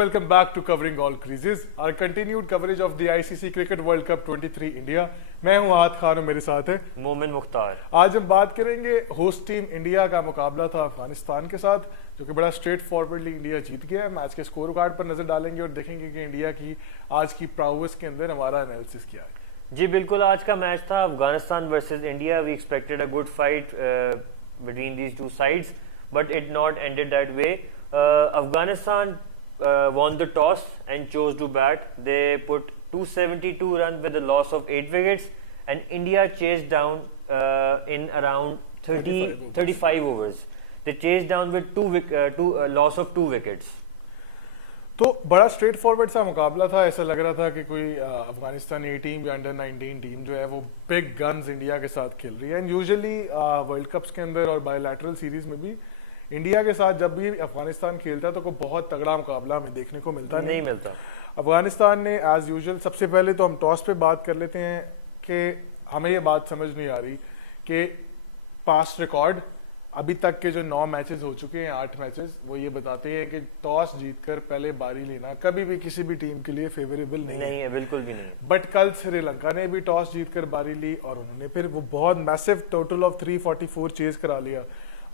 welcome back to Covering All Creases, our continued coverage of the ICC Cricket World Cup 23 India। मैं हूं आहत खान और मेरे साथ है मोमिन मुख्तार। आज हम बात करेंगे होस्ट टीम इंडिया का मुकाबला था अफगानिस्तान के साथ, जो कि बड़ा स्ट्रेट फॉरवर्डली इंडिया जीत गया है। मैच के स्कोर कार्ड पर नजर डालेंगे और देखेंगे कि इंडिया की आज की प्राउस के अंदर हमारा एनालिसिस क्या है। जी बिल्कुल, आज का मैच था Afghanistan versus India. We expected a good fight between these two sides, but it not ended that way. Afghanistan won the toss and chose to bat. They put 272 runs with a loss of 8 wickets, and India chased down in around 35 overs. They chased down with loss of 2 wickets. तो बड़ा straight forward सा मुकाबला था। ऐसा लग रहा था कि कोई अफगानिस्तानी टीम या अंडर 19 टीम जो है वो बिग गन्स इंडिया के साथ खेल रही है। एंड यूजुअली वर्ल्ड कप्स के अंदर और बायलैटरल सीरीज में भी इंडिया के साथ जब भी अफगानिस्तान खेलता है तो कोई बहुत तगड़ा मुकाबला हमें देखने को नहीं मिलता। अफगानिस्तान ने एज यूजुअल, सबसे पहले तो हम टॉस पे बात कर लेते हैं कि हमें ये बात समझ नहीं आ रही कि पास्ट रिकॉर्ड अभी तक के जो 9 मैचेस हो चुके हैं, 8 मैचेस, वो ये बताते हैं कि टॉस जीतकर पहले बारी लेना कभी भी किसी भी टीम के लिए फेवरेबल नहीं है, बिल्कुल भी नहीं। बट कल श्रीलंका ने भी टॉस जीतकर बारी ली और उन्होंने फिर वो बहुत मैसिव टोटल ऑफ 344 चेज करा लिया।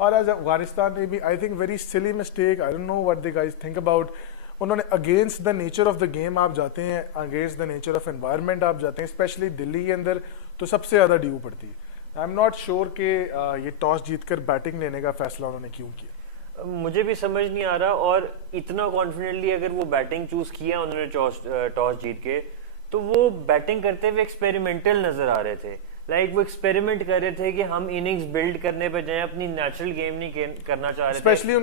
और आज अफगानिस्तान ने भी, I think very silly mistake, I don't know what they guys think about, उन्होंने against the nature of the game आप जाते हैं, against the nature of environment आप जाते हैं, स्पेशली दिल्ली के अंदर तो सबसे ज्यादा ड्यू पड़ती है। आई एम नॉट श्योर कि ये टॉस जीतकर बैटिंग लेने का फैसला उन्होंने क्यों किया, मुझे भी समझ नहीं आ रहा। और इतना कॉन्फिडेंटली अगर वो बैटिंग चूज किया उन्होंने टॉस जीत के, तो वो बैटिंग करते हुए एक्सपेरिमेंटल नजर आ रहे थे। वो एक्सपेरिमेंट कर रहे थे कि हम इनिंग्स बिल्ड करने पे जाएं, अपनी नेचुरल गेम नहीं करना चाह रहे थे। स्पेशली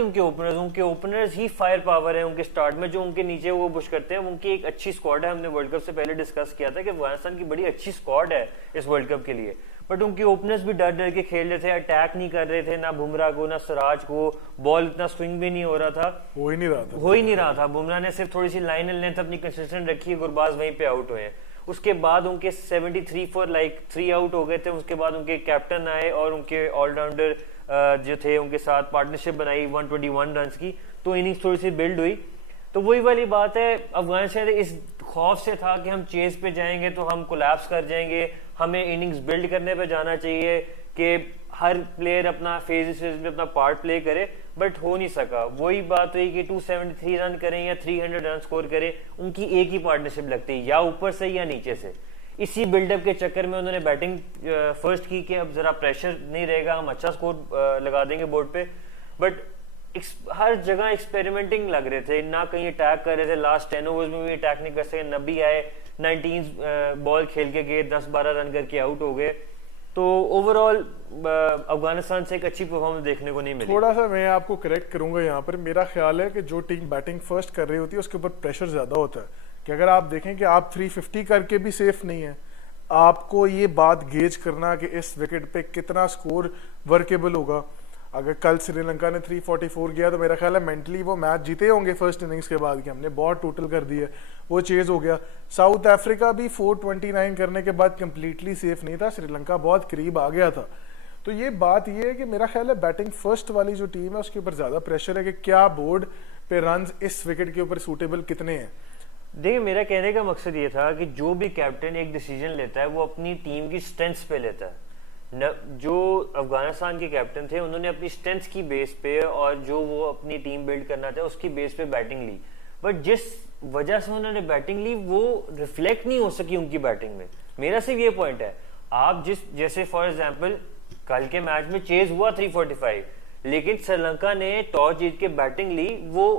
उनके ओपनर्स ही फायर पावर है उनके स्टार्ट में, जो उनके नीचे वो पुश करते हैं। उनकी एक अच्छी स्क्वाड है, हमने वर्ल्ड कप से पहले डिस्कस किया था कि अफगानिस्तान की बड़ी अच्छी स्क्वाड है इस वर्ल्ड कप के लिए, बट उनके ओपनर्स भी डर डर के खेल रहे थे, अटैक नहीं कर रहे थे, ना बुमराह को ना सिराज को, बॉल इतना स्विंग भी नहीं हो रहा था, हो ही नहीं रहा था। बुमराह ने सिर्फ थोड़ी सी लाइन लेंथ अपनी कंसिस्टेंट रखी है, गुरबाज वहीं पे आउट हुए हैं। उसके बाद उनके 73 फॉर 3 आउट हो गए थे। उसके बाद उनके कैप्टन आए और उनके ऑलराउंडर जो थे उनके साथ पार्टनरशिप बनाई 121 रन की, तो इनिंग्स थोड़ी सी बिल्ड हुई। तो वही वाली बात है, अफगानिस्तान इस खौफ से था कि हम चेस पे जाएंगे तो हम कोलैप्स कर जाएंगे, हमें इनिंग्स बिल्ड करने पे जाना चाहिए कि हर प्लेयर अपना फेज में अपना पार्ट प्ले करे, बट हो नहीं सका। वही बात हुई कि 273 रन करें या 300 रन स्कोर करें, उनकी एक ही पार्टनरशिप लगती है, या ऊपर से या नीचे से। इसी बिल्डअप के चक्कर में उन्होंने बैटिंग फर्स्ट की कि अब जरा प्रेशर नहीं रहेगा, हम अच्छा स्कोर लगा देंगे बोर्ड पे, बट हर जगह एक्सपेरिमेंटिंग लग रहे थे, ना कहीं अटैक कर रहे थे। लास्ट 10 ओवर्स में भी अटैक नहीं कर सके। नबी आए, 19 बॉल खेल के गए, 10-12 रन करके आउट हो गए। तो ओवरऑल अफगानिस्तान से एक अच्छी परफॉर्मेंस देखने को नहीं मिली। थोड़ा सा मैं आपको करेक्ट करूंगा यहाँ पर। मेरा ख्याल है कि जो टीम बैटिंग फर्स्ट कर रही होती है उसके ऊपर प्रेशर ज्यादा होता है कि अगर आप देखें कि आप 350 करके भी सेफ नहीं है, आपको ये बात गेज करना कि इस विकेट पे कितना स्कोर वर्केबल होगा। अगर कल श्रीलंका ने 344 किया तो मेरा ख्याल है मेंटली वो मैच जीते होंगे फर्स्ट इनिंग्स के बाद कि हमने बहुत टोटल कर दी है, वो चेज हो गया। साउथ अफ्रीका भी 429 करने के बाद कंप्लीटली सेफ नहीं था, श्रीलंका बहुत करीब आ गया था। तो ये बात ये है कि मेरा ख्याल है बैटिंग फर्स्ट वाली जो टीम है उसके ऊपर ज्यादा प्रेशर है कि क्या बोर्ड पे रन इस विकेट के ऊपर सूटेबल कितने हैं। देखिए, मेरा कहने का मकसद ये था कि जो भी कैप्टन एक डिसीजन लेता है वो अपनी टीम की स्ट्रेंथ्स पे लेता है। जो अफगानिस्तान के कैप्टन थे उन्होंने अपनी स्ट्रेंथ की बेस पे और जो वो अपनी टीम बिल्ड करना था उसकी बेस पे बैटिंग ली, बट जिस वजह से उन्होंने बैटिंग ली वो रिफ्लेक्ट नहीं हो सकी उनकी बैटिंग में। मेरा सिर्फ ये पॉइंट है, आप जैसे फॉर एग्जांपल कल के मैच में चेज हुआ 345, लेकिन श्रीलंका ने टॉस जीत के बैटिंग ली। वो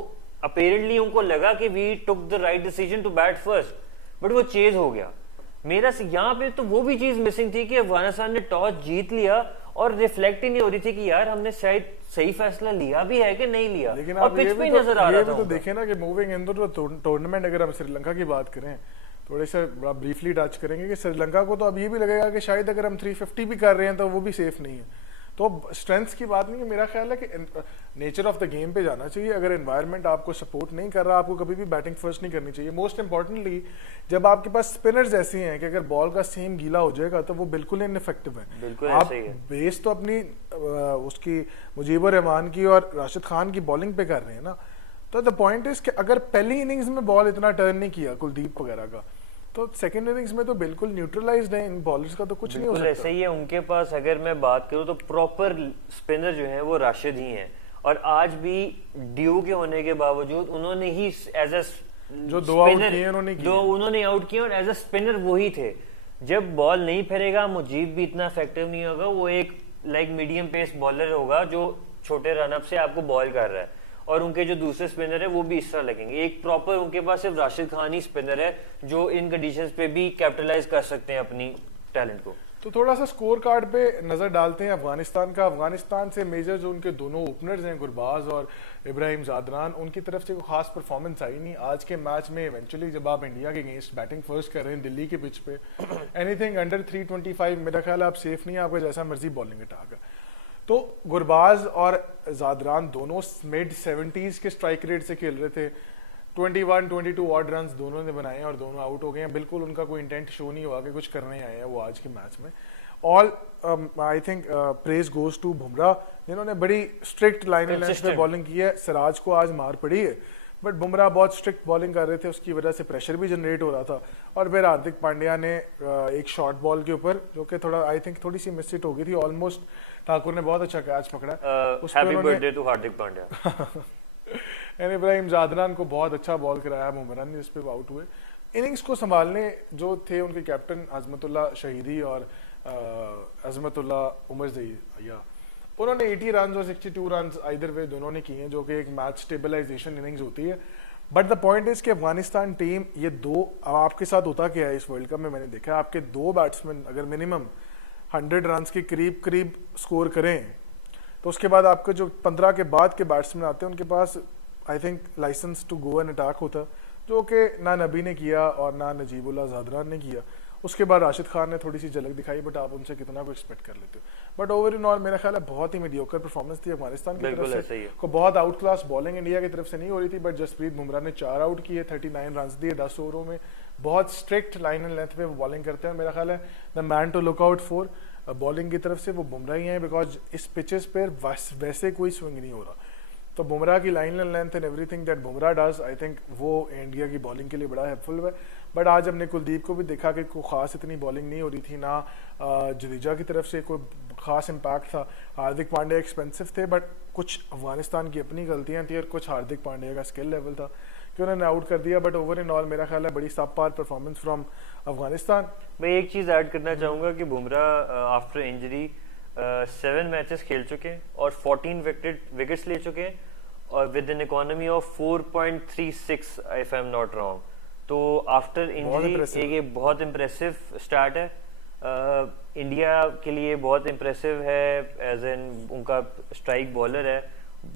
अपेरेंटली उनको लगा कि we took the right decision to bat first, but वो चेज हो गया। मेरा यहाँ पे तो वो भी चीज मिसिंग थी कि अफगानिस्तान ने टॉस जीत लिया और रिफ्लेक्ट ही नहीं हो रही थी कि यार हमने शायद सही फैसला लिया भी है कि नहीं लिया। लेकिन और पिच पे नजर आ रहा था। तो देखे ना कि मूविंग इन द टूर्नामेंट, अगर हम श्रीलंका की बात करें थोड़े से ब्रीफली टच करेंगे कि श्रीलंका को तो अब ये भी लगेगा कि शायद अगर हम 350 भी कर रहे हैं तो वो भी सेफ नहीं है। तो स्ट्रेंथ्स की बात नहीं है, मेरा ख्याल है कि नेचर ऑफ द गेम पे जाना चाहिए। अगर एनवायरनमेंट आपको सपोर्ट नहीं कर रहा, आपको कभी भी बैटिंग फर्स्ट नहीं करनी चाहिए। मोस्ट इंपॉर्टेंटली जब आपके पास स्पिनर्स ऐसे हैं कि अगर बॉल का सेम गीला हो जाएगा तो वो बिल्कुल इनइफेक्टिव है। बिल्कुल आप ऐसे ही है। बेस तो अपनी उसकी मुजीबुर रहमान की और राशिद खान की बॉलिंग पे कर रहे हैं ना, तो द पॉइंट इज कि अगर पहली इनिंग्स में बॉल इतना टर्न नहीं किया कुलदीप वगैरह का, तो सेकंड इनिंग्स में तो बिल्कुल न्यूट्रलाइज्ड है, इन बॉलर्स का तो कुछ नहीं हो बिल्कुल सकता। ऐसे ही है उनके पास। अगर मैं बात करूं तो प्रॉपर स्पिनर जो है वो राशिद ही हैं, और आज भी ड्यू के होने के बावजूद उन्होंने ही एज अ जो दो आउट किए उन्होंने किए। दो उन्होंने आउट किए, और एज अ स्पिनर वही थे। जब बॉल नहीं फेरेगा मुजीब भी इतना इफेक्टिव नहीं होगा, वो एक लाइक मीडियम पेस बॉलर होगा जो छोटे रनअप से आपको बॉल कर रहा है, और उनके जो दूसरे स्पिनर है वो भी इस तरह लगेंगे। एक प्रॉपर उनके पास सिर्फ राशिद खान ही स्पिनर है जो इन कंडीशंस पे भी कैपिटलाइज कर सकते हैं अपनी टैलेंट को। तो थोड़ा सा स्कोर कार्ड पे नजर डालते हैं अफगानिस्तान का। अफगानिस्तान से मेजर जो उनके दोनों ओपनर्स हैं गुरबाज और इब्राहिम जादरान, उनकी तरफ से कोई खास परफॉर्मेंस आई नहीं आज के मैच में। इवेंचुअली जब आप इंडिया के अगेंस्ट बैटिंग फर्स्ट कर रहे हैं दिल्ली के पिच पे, एनीथिंग अंडर 325 मेरा ख्याल है आप सेफ नहीं है, आपका जैसा मर्जी बॉलिंग अटैक है। तो गुरबाज और जादरान दोनों मिड 70s के स्ट्राइक रेट से खेल रहे थे। 21-22 ऑड रन दोनों ने बनाए और दोनों आउट हो गए हैं। बिल्कुल उनका कोई इंटेंट शो नहीं हुआ कि कुछ करने आए हैं वो आज के मैच में। All I think praise goes to Bumrah, जिन्होंने बड़ी स्ट्रिक्ट लाइन लेंथ पे बॉलिंग की है। सिराज को आज मार पड़ी है, बट बुमराह बहुत स्ट्रिक्ट बॉलिंग कर रहे थे, उसकी वजह से प्रेशर भी जनरेट हो रहा था। और फिर हार्दिक पांड्या ने एक शॉर्ट बॉल के ऊपर, जो कि थोड़ा आई थिंक थोड़ी सी मिस हिट हो गई थी, ऑलमोस्ट ठाकुर ने बहुत अच्छा कैच पकड़ा। Happy birthday to Hardik Pandya. Ibrahim Zadran को बहुत अच्छा बॉल कराया बुमराह ने, जिस पे वो आउट हुए। इनिंग्स को संभालने जो थे उनके कैप्टन अजमतुल्ला शहीदी और अजमतुल्ला उमर ज़ैया, उन्होंने 80 रन और 62 रन आइदर वे दोनों ने किए हैं, जो कि एक मैच स्टेबलाइजेशन इनिंग्स होती है। बट द पॉइंट इज कि अफगानिस्तान टीम ये दो, अब आपके साथ होता क्या है इस वर्ल्ड कप में मैंने देखा है, आपके दो बैट्समैन अगर मिनिमम 100 रन के करीब करीब स्कोर करें, तो उसके बाद आपके जो 15 के बाद के बैट्समैन आते हैं उनके पास I think licence to go an attack होता, जो कि ना नबी ने किया और ना नजीबुल्लाह जादरान ने किया। उसके बाद राशिद खान ने थोड़ी सी झलक दिखाई, बट आप उनसे कितना को एक्सपेक्ट कर लेते हो। बट ओवर इन ऑल मेरा ख्याल है बहुत ही मीडियोकर परफॉर्मेंस थी अफगानिस्तान की तरफ से। को बहुत आउट क्लास बॉलिंग इंडिया की तरफ से नहीं हो रही थी, बट जसप्रीत बुमराह ने 4 आउट किए, 39 रन दिए 10 ओवरों में। बहुत स्ट्रिक्ट लाइन एंड लेंथ पे वो बॉलिंग करते हैं। मेरा ख्याल है the man to look out for bowling की तरफ से वो बुमराह ही हैं, बिकॉज इस पिचेस पर वैसे कोई स्विंग नहीं हो रहा। तो बुमराह की line and length and everything that Bumrah does, I think वो इंडिया की बॉलिंग के लिए बड़ा हेल्पफुल है। बट आज हमने कुलदीप को भी देखा कि कोई खास इतनी बॉलिंग नहीं हो रही थी, ना जडेजा की तरफ से कोई खास इम्पैक्ट था। हार्दिक पांड्या एक्सपेंसिव थे, बट कुछ अफगानिस्तान की अपनी गलतियां थी और कुछ हार्दिक पांड्या का स्किल लेवल था कि उन्होंने आउट कर दिया। बट ओवर इन ऑल मेरा ख्याल है बड़ी सब पार परफॉर्मेंस फ्रॉम अफगानिस्तान। मैं एक चीज़ ऐड करना चाहूँगा कि बुमराह आफ्टर इंजरी 7 मैचेस खेल चुके हैं और 14 विकेट्स ले चुके हैं, और with an economy of 4.36 if I am not wrong. तो आफ्टर इंजरी ये बहुत इम्प्रेसिव स्टार्ट है। इंडिया के लिए बहुत इम्प्रेसिव है, एज एन उनका स्ट्राइक बॉलर है।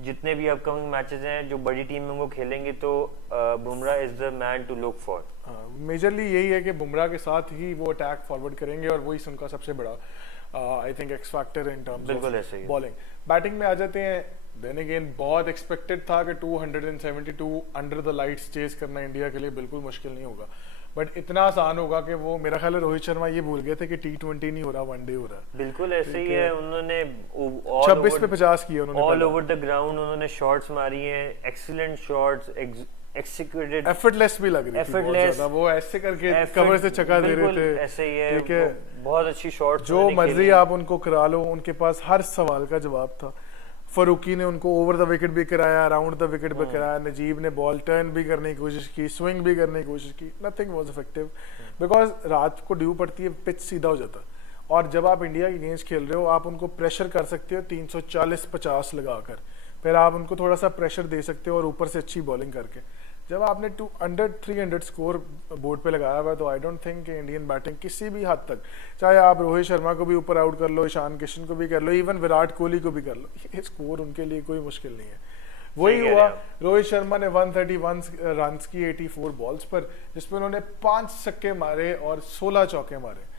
जितने भी अपकमिंग मैचेस हैं जो बड़ी टीम में वो खेलेंगे, तो Bumrah is the man to look for. Majorly यही है कि बुमराह के साथ ही वो अटैक फॉरवर्ड करेंगे, और वही उनका सबसे बड़ा I think x factor in terms of bowling. Batting में आ जाते हैं, देन अगेन बहुत एक्सपेक्टेड था कि 272 अंडर द लाइट्स चेज करना इंडिया के लिए बिल्कुल मुश्किल नहीं होगा, बट इतना आसान होगा कि वो मेरा ख्याल है रोहित शर्मा ये भूल गए थे कि T20 नहीं हो रहा, वनडे हो रहा है। बिल्कुल ऐसे ही है। उन्होंने 26 पे 50 किए उन्होंने, ऑल ओवर द ग्राउंड उन्होंने शॉट्स मारी हैं, एक्सीलेंट शॉट्स, एक्सिक्यूटेड, एफर्टलेस भी लग रही थी बहुत ज्यादा। वो ऐसे करके कवर से छक्का दे रहे थे, ऐसे ही है, ठीक है, बहुत अच्छी शॉट्स। जो मर्जी आप उनको करा लो, उनके पास हर सवाल का जवाब था। फरूकी ने उनको ओवर द विकेट भी कराया, अराउंड द विकेट भी कराया, नजीब ने बॉल टर्न भी करने की कोशिश की, स्विंग भी करने की कोशिश की, नथिंग वाज इफेक्टिव, बिकॉज रात को ड्यू पड़ती है, पिच सीधा हो जाता है। और जब आप इंडिया की गेम्स खेल रहे हो, आप उनको प्रेशर कर सकते हो 340-50 लगाकर, फिर आप उनको थोड़ा सा प्रेशर दे सकते हो और ऊपर से अच्छी बॉलिंग करके। जब आपने अंडर 300 स्कोर बोर्ड पे लगाया हुआ है, तो I don't think Indian batting किसी भी हद तक, चाहे आप रोहित शर्मा को भी ऊपर आउट कर लो, ईशान किशन को भी कर लो, इवन विराट कोहली को भी कर लो, ये स्कोर उनके लिए कोई मुश्किल नहीं है। वही हुआ, रोहित शर्मा ने 131 रन की 84 बॉल्स पर, जिसमें उन्होंने 5 छक्के मारे और 16 चौके मारे।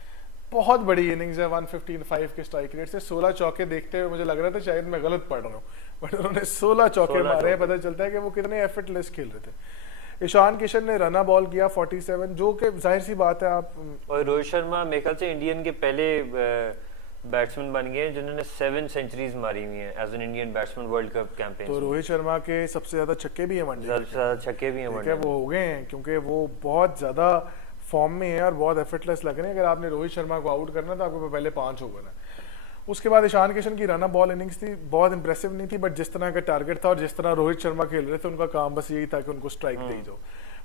बहुत बड़ी इनिंग्स है 115 के स्ट्राइक रेट से। 16 चौके देखते हुए मुझे लग रहा था शायद मैं गलत पढ़ रहा हूँ, बट उन्होंने 16 चौके मारे। पता चलता है कि वो कितने एफर्टलेस खेल रहे थे। ईशान किशन ने रना बॉल किया 47, जो कि जाहिर सी बात है आप। और रोहित शर्मा मेरे ख्याल से इंडियन के पहले बैट्समैन बन गए हैं जिन्होंने 7 सेंचुरीज मारी हुई हैं as an Indian batsman World Cup campaign. तो रोहित शर्मा के सबसे ज्यादा छक्के भी हैं वनडे, सबसे ज्यादा छक्के भी हैं ठीक वनडे है, में। वो हो गए हैं क्योंकि वो बहुत ज्यादा फॉर्म में है और बहुत एफर्टलेस लग रहे हैं। अगर आपने रोहित शर्मा को आउट करना तो आपके पहले 5 ओवर है। उसके बाद ईशान किशन की रन बॉल इनिंग्स थी, बहुत इंप्रेसिव नहीं थी, बट जिस तरह का टारगेट था और जिस तरह रोहित शर्मा खेल रहे थे उनका काम बस यही था कि उनको स्ट्राइक दे दो।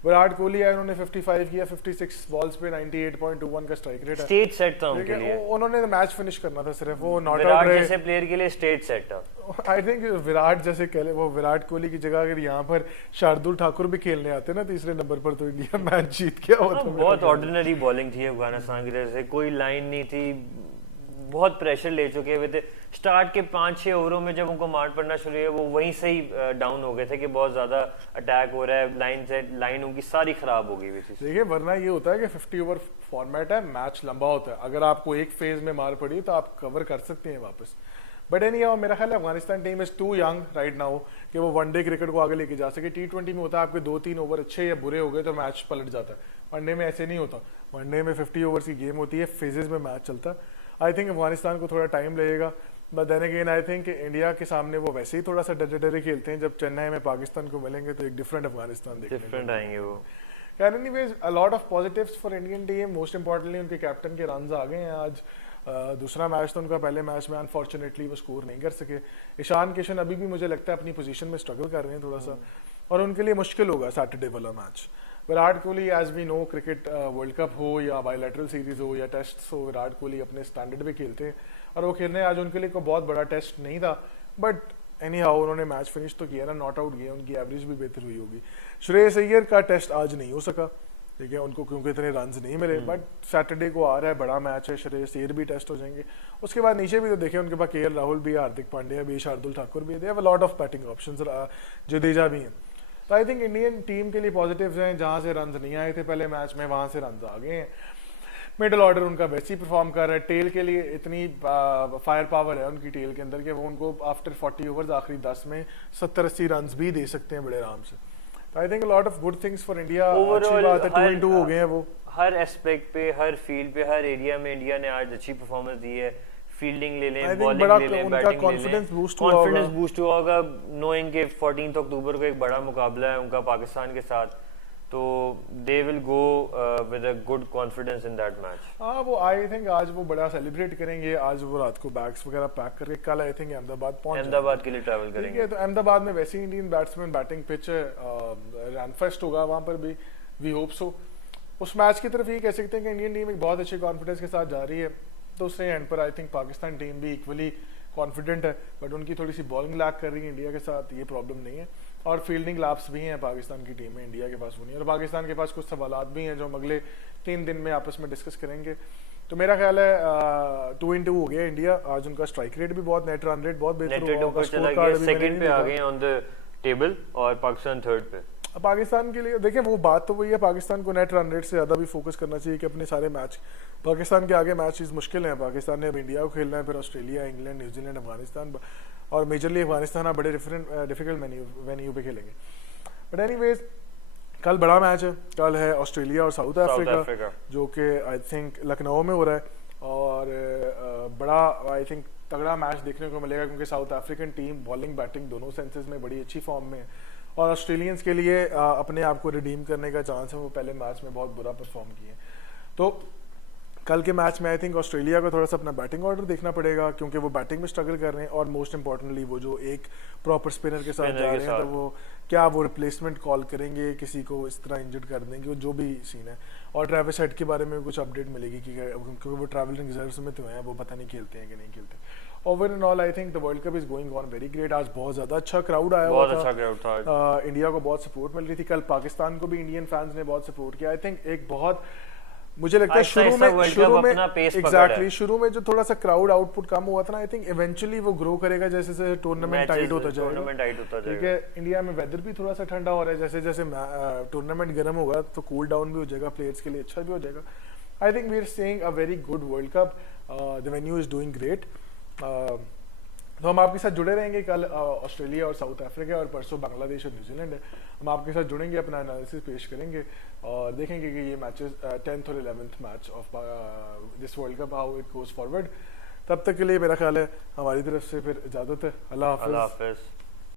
विराट कोहली आए, उन्होंने 55 किया, 56 बॉल्स पे 98.21 का स्ट्राइक रेट है। स्टेट सेट था ठीक उनके है, लिए। उन्होंने मैच फिनिश करना था सिर्फ, वो नॉट आउट विराट रहे। जैसे प्लेयर के लिए स्टेट सेट था। आई थिंक विराट जैसे कह ले, वो विराट कोहली की जगह अगर यहाँ पर शार्दुल ठाकुर भी खेलने आते ना तीसरे नंबर पर तो इंडिया मैच जीत गया होता। बहुत ऑर्डिनरी बॉलिंग थी अफगानिस्तान की तरफ से, कोई लाइन नहीं थी, बहुत प्रेशर ले चुके हुए थे। स्टार्ट के 5-6 ओवरों में जब उनको मार पड़ना शुरू हुई वो वहीं से ही डाउन हो गए थे कि बहुत ज्यादा अटैक हो रहा है, लाइन उनकी सारी खराब हो गई हुई थी। देखिए वरना ये होता है कि 50 ओवर फॉर्मेट है, मैच लंबा होता है, अगर आपको एक फेज में मार पड़ी तो आप कवर कर सकते हैं वापस। बट एनी हाउ मेरा ख्याल है Afghanistan team is too young right now कि वो वनडे क्रिकेट को आगे लेके जा सके। T20 में होता है आपके 2-3 ओवर अच्छे या बुरे हो गए तो मैच पलट जाता है, वनडे में ऐसे नहीं होता। वनडे में 50 ओवर्स की गेम होती है, फेजेस में मैच चलता है। आई थिंक अफगानिस्तान को थोड़ा टाइम लगेगा, but then again I think India के सामने वो वैसे ही थोड़ा सा डरे डरे खेलते हैं। जब चेन्नई में पाकिस्तान को मिलेंगे तो एक डिफरेंट अफगानिस्तान देखने को डिफरेंट आएंगे वो। Anyways a lot of positives for Indian team. Most importantly उनके कैप्टन के रन्स आ गए हैं आज। दूसरा मैच तो उनका, पहले मैच में अनफॉर्चुनेटली वो स्कोर नहीं कर सके। ईशान किशन अभी भी मुझे लगता है अपनी पोजीशन में स्ट्रगल कर रहे हैं थोड़ा सा, और उनके लिए मुश्किल होगा सैटरडे वाला match. Virat Kohli as we know cricket World Cup हो या बायलैटरल सीरीज हो या टेस्ट हो, विराट कोहली अपने स्टैंडर्ड पे खेलते हैं और वो खेलने आज उनके लिए कोई बहुत बड़ा टेस्ट नहीं था, बट एनी हाउ उन्होंने मैच फिनिश तो किया ना, नॉट आउट गया, उनकी एवरेज भी बेहतर हुई होगी। श्रेयस अय्यर का टेस्ट आज नहीं हो सका, ठीक है, उनको क्योंकि इतने रन नहीं मिले, बट सैटरडे को आ रहा है बड़ा मैच है, श्रेयस अय्यर भी टेस्ट हो जाएंगे। उसके बाद नीचे भी तो देखें उनके पास KL राहुल भी है, हार्दिक पांड्या भी, शार्दुल ठाकुर भी है, they have a lot of batting options, Jadeja भी हैं। तो आई थिंक इंडियन टीम के लिए पॉजिटिव्स हैं, जहां से रन नहीं आए थे पहले मैच में वहां से रन आ गए हैं। मिडल ऑर्डर उनका वैसे ही परफॉर्म कर रहा है, टेल के लिए इतनी फायर पावर है उनकी टेल के अंदर कि वो उनको आफ्टर 40 ओवर्स आखिरी 10 में 70-80 रन भी दे सकते हैं बड़े आराम से। तो I think lot of good things for India. अच्छी बात है 2-2 हो गए हैं वो। हर एस्पेक्ट पे, हर फील्ड पे, हर एरिया में इंडिया ने आज अच्छी परफॉर्मेंस दी है। फील्डिंग ले लें, बॉलिंग ले लें, बैटिंग ले लें, कॉन्फिडेंस बूस्ट हुआ होगा नोइंग के 14 अक्टूबर को एक बड़ा मुकाबला है उनका पाकिस्तान के साथ, तो they will go with a good confidence in that match. हाँ वो आई थिंक आज वो बड़ा सेलिब्रेट करेंगे, आज वो रात को बैग्स वगैरह पैक करके कल आई थिंक अहमदाबाद पहुंच अहमदाबाद के लिए ट्रैवल करेंगे। तो अहमदाबाद में वैसे ही इंडियन बैट्समैन बैटिंग पिच है, रन फेस्ट होगा वहां पर भी, वी होप सो। उस मैच की तरफ ये कह सकते हैं कि इंडियन टीम एक बहुत अच्छे कॉन्फिडेंस के साथ जा रही है। दूसरे एंड पर आई थिंक पाकिस्तान टीम भी इक्वली कॉन्फिडेंट है, बट उनकी थोड़ी सी बॉलिंग लैक कर रही है इंडिया के साथ, ये प्रॉब्लम नहीं है। और फील्डिंग लैप्स भी हैं पाकिस्तान की टीम में, इंडिया के पास वो नहीं है। और पाकिस्तान के पास कुछ सवालात भी हैं जो हम अगले 3 दिन में आपस में डिस्कस करेंगे। तो मेरा ख्याल है 2-2 हो गया इंडिया आज। उनका स्ट्राइक रेट भी बहुत, नेट रन रेट बहुत बेहतर हुआ, स्कोर कार्ड सेकंड पे आ गए ऑन द टेबल और पाकिस्तान थर्ड पे। पाकिस्तान के लिए देखिए वो बात तो वही है, पाकिस्तान को नेट रन रेट से ज़्यादा भी फोकस करना चाहिए कि अपने सारे मैच, पाकिस्तान के आगे मैचेस मुश्किल हैं। पाकिस्तान ने अब इंडिया को खेलना है, फिर ऑस्ट्रेलिया, इंग्लैंड, न्यूजीलैंड, अफगानिस्तान, और मेजरली अफगानिस्तान आप बड़े डिफिकल्ट वेन्यू पे खेलेंगे। बट एनीवेज कल बड़ा मैच है, कल है ऑस्ट्रेलिया और साउथ अफ्रीका जो कि आई थिंक लखनऊ में हो रहा है, और बड़ा आई थिंक तगड़ा मैच देखने को मिलेगा क्योंकि south African team bowling batting दोनों सेंसेस में बड़ी अच्छी फॉर्म में है, और ऑस्ट्रेलियंस के लिए अपने आप को रिडीम करने का चांस है। वो पहले मैच में बहुत बुरा परफॉर्म किए, तो कल के मैच में आई थिंक ऑस्ट्रेलिया को थोड़ा सा अपना बैटिंग ऑर्डर देखना पड़ेगा क्योंकि वो बैटिंग में स्ट्रगल कर रहे हैं, और मोस्ट इंपॉर्टेंटली वो जो एक प्रॉपर स्पिनर के साथ जा रहे हैं, तो वो क्या वो रिप्लेसमेंट कॉल करेंगे, किसी को इस तरह इंजर्ड कर देंगे, जो भी सीन है। और ट्रेविस हेड के बारे में कुछ अपडेट मिलेगी क्योंकि वो ट्रैवलिंग रिजर्व्स में तो हैं, वो पता नहीं खेलते हैं कि नहीं खेलते। Over in all I think the world cup is going on very great. आज बहुत ज्यादा अच्छा क्राउड आया हुआ था, बहुत अच्छा क्राउड था। इंडिया को बहुत सपोर्ट मिल रही थी। कल पाकिस्तान को भी इंडियन फैंस ने बहुत सपोर्ट किया। आई थिंक एक बहुत, मुझे लगता है शुरू में एग्जैक्टली शुरू में जो थोड़ा सा क्राउड आउटपुट कम हुआ था ना, आई थिंक इवेंचुअली वो ग्रो करेगा जैसे जैसे टूर्नामेंट टाइट होता जाएगा। ठीक है, इंडिया में वेदर भी थोड़ा सा ठंडा हो रहा है, जैसे जैसे टूर्नामेंट गर्म होगा तो कूल डाउन भी हो जाएगा, प्लेयर्स के लिए अच्छा भी हो जाएगा। I think we are seeing a very good World Cup, the venue is doing great. तो हम आपके साथ जुड़े रहेंगे, कल ऑस्ट्रेलिया और साउथ अफ्रीका और परसों बांग्लादेश और न्यूजीलैंड है। हम आपके साथ जुड़ेंगे, अपना एनालिसिस पेश करेंगे और देखेंगे कि ये मैचेस 10th और 11th match of this world cup how it goes forward. तब तक के लिए मेरा ख्याल है हमारी तरफ से फिर इजाजत है। अल्लाह अल्लाह हाफिज। हाफिज।